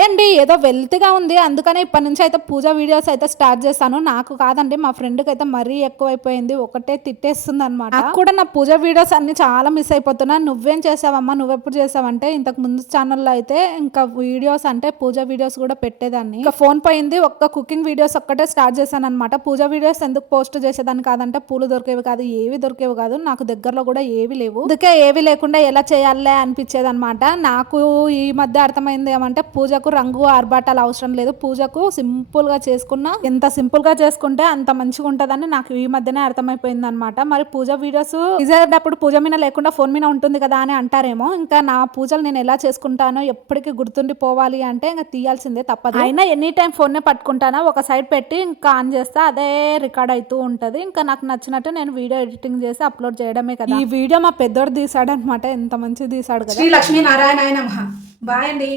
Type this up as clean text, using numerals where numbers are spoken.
Hi అండి, ఏదో వెల్త్గా ఉంది అందుకనే ఇప్పటి నుంచి అయితే పూజ వీడియోస్ అయితే స్టార్ట్ చేస్తాను. నాకు కాదండి, మా ఫ్రెండ్కి అయితే మరీ ఎక్కువైపోయింది, ఒకటే తిట్టేస్తుంది అనమాట. నాకు కూడా నా పూజ వీడియోస్ అన్ని చాలా మిస్ అయిపోతున్నా. నువ్వేం చేసావమ్మా, నువ్వెప్పుడు చేసావంటే ఇంతకు ముందు ఛానల్లో అయితే ఇంకా వీడియోస్ అంటే పూజ వీడియోస్ కూడా పెట్టేదాన్ని. ఇంకా ఫోన్ పోయింది, ఒక్క కుకింగ్ వీడియోస్ ఒక్కటే స్టార్ట్ చేశాను అనమాట. పూజ వీడియోస్ ఎందుకు పోస్ట్ చేసేదాన్ని కాదంటే పూలు దొరికేవి కాదు, ఏవి దొరికేవి కాదు, నాకు దగ్గరలో కూడా ఏవి లేవు. అందుకే ఏవి లేకుండా ఎలా చేయాలే అనిపించేది అనమాట. నాకు ఈ మధ్య అర్థమైంది ఏమంటే పూజకు రంగు ఆర్భాటాలు అవసరం లేదు, పూజకు సింపుల్ గా చేసుకున్నా ఎంత సింపుల్ గా చేసుకుంటే అంత మంచిగా ఉంటదని నాకు ఈ మధ్యనే అర్థమైపోయింది అనమాట. మరి పూజ వీడియోస్ తీసేటప్పుడు పూజ మీద లేకుండా ఫోన్ మీద ఉంటుంది కదా అని అంటారేమో. ఇంకా నా పూజలు నేను ఎలా చేసుకుంటానో ఎప్పటికీ గుర్తుండిపోవాలి అంటే ఇంకా తీయాల్సిందే, తప్పదు. అయినా ఎనీ టైం ఫోన్ నే పట్టుకుంటానా, ఒక సైడ్ పెట్టి ఇంకా ఆన్ చేస్తే అదే రికార్డ్ అవుతూ ఉంటది. ఇంకా నాకు నచ్చినట్టు నేను వీడియో ఎడిటింగ్ చేసి అప్లోడ్ చేయడమే కదా. ఈ వీడియో మా పెద్దోడు తీసాడు అనమాట, ఎంత మంచిగా తీసాడు కదా. శ్రీ లక్ష్మీ నారాయణ నమః. బాయ్ అండి.